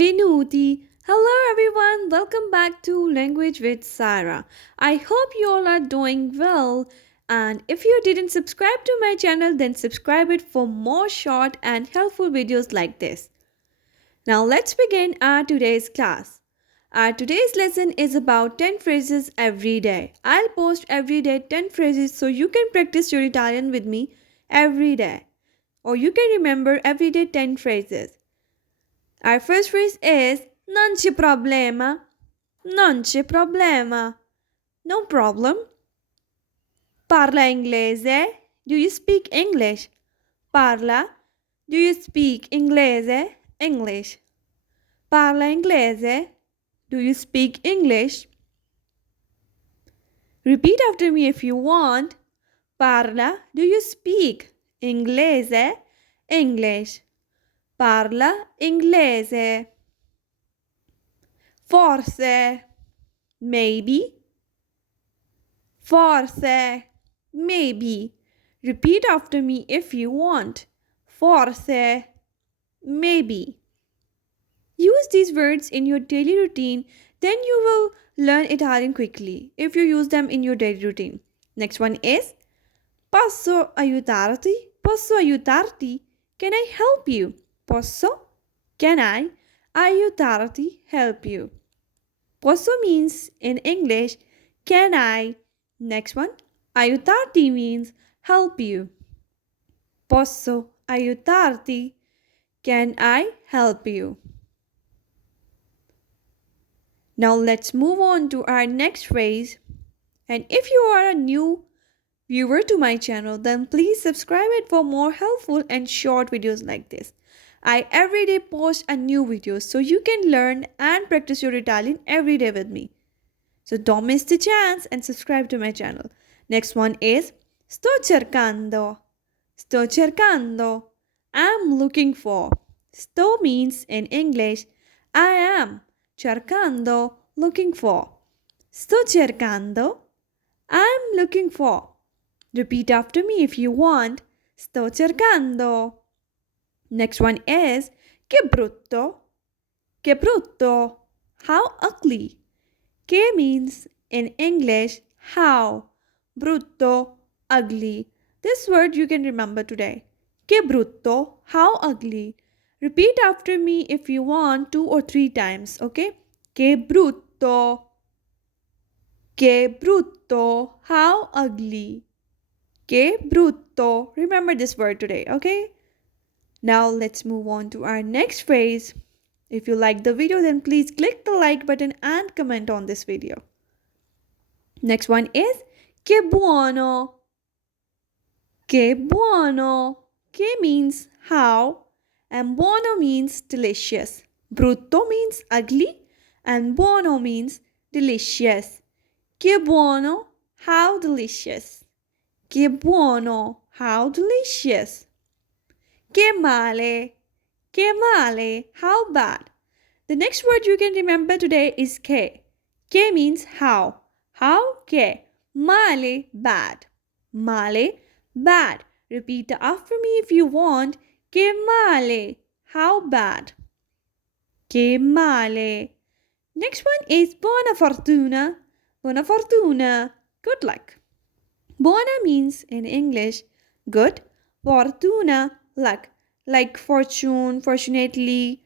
Benvenuti. Hello everyone, welcome back to Language with Sarah. I hope you all are doing well. And if you didn't subscribe to my channel, then subscribe it for more short and helpful videos like this. Now let's begin our today's class. Our today's lesson is about 10 phrases every day. I'll post every day 10 phrases so you can practice your Italian with me every day. Or you can remember every day 10 phrases. Our first phrase is non c'è problema. Non c'è problema. No problem. Parla inglese. Do you speak English? Parla. Do you speak inglese? English. Parla inglese. Do you speak English? Repeat after me if you want. Parla. Do you speak inglese? English. Parla inglese. Forse. Maybe. Forse. Maybe. Repeat after me if you want. Forse. Maybe. Use these words in your daily routine, then you will learn Italian quickly if you use them in your daily routine. Next one is Posso aiutarti? Posso aiutarti? Can I help you? Posso? Can I? Aiutarti? Help you. Posso means in English, can I? Next one, aiutarti means help you. Posso aiutarti? Can I help you? Now let's move on to our next phrase. And if you are a new viewer to my channel, then please subscribe it for more helpful and short videos like this. I every day post a new video so you can learn and practice your Italian every day with me. So don't miss the chance and subscribe to my channel. Next one is sto cercando. Sto cercando. I'm looking for. Sto means in English I am. Cercando, looking for. Sto cercando. I'm looking for. Repeat after me if you want. Sto cercando. Next one is che brutto. Che brutto. How ugly. Che means in English how. Brutto, ugly. This word you can remember today. Che brutto. How ugly. Repeat after me if you want 2 or 3 times, okay? Che brutto. Che brutto. How ugly. Che brutto. Remember this word today, okay? Now let's move on to our next phrase. If you like the video, then please click the like button and comment on this video. Next one is che buono. Che buono. Che means how and buono means delicious. Brutto means ugly and buono means delicious. Che buono, how delicious. Che buono, how delicious. Che male. Che male, how bad. The next word you can remember today is che. Che means how. How? Che. Male, bad. Male, bad. Repeat after me if you want. Che male. How bad. Che male. Next one is buona fortuna. Buona fortuna. Good luck. Buona means in English good. Fortuna, luck. Like fortune, fortunately.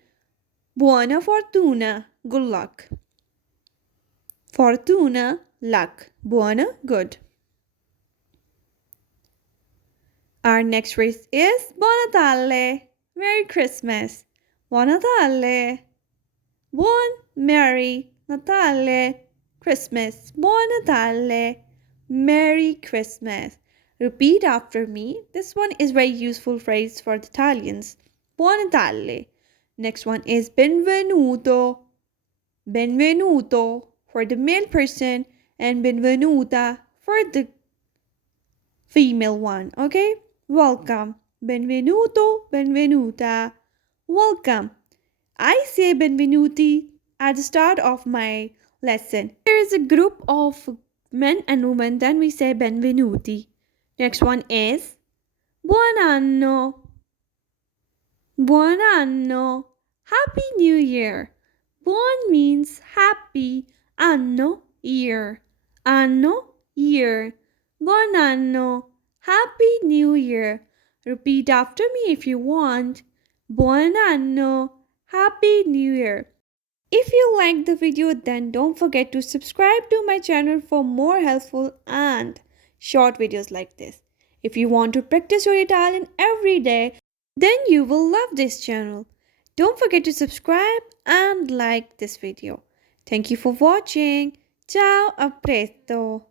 Buona fortuna, good luck. Fortuna, luck. Buona, good. Our next phrase is Buon Natale. Merry Christmas. Buon Natale. Buon, Merry, Natale, Christmas. Buon Natale. Merry Christmas. Repeat after me. This one is very useful phrase for the Italians. Buon Natale. Next one is benvenuto. Benvenuto for the male person and benvenuta for the female one. Okay? Welcome. Benvenuto, benvenuta. Welcome. I say benvenuti at the start of my lesson. There is a group of men and women, then we say benvenuti. Next one is buon anno. Buon anno. Happy New Year. Buon means happy, anno, year. Anno, year. Buon anno. Happy New Year. Repeat after me if you want. Buon anno. Happy New Year. If you liked the video, then don't forget to subscribe to my channel for more helpful and short videos like this. If you want to practice your Italian every day, then you will love this channel. Don't forget to subscribe and like this video. Thank you for watching. Ciao, a presto.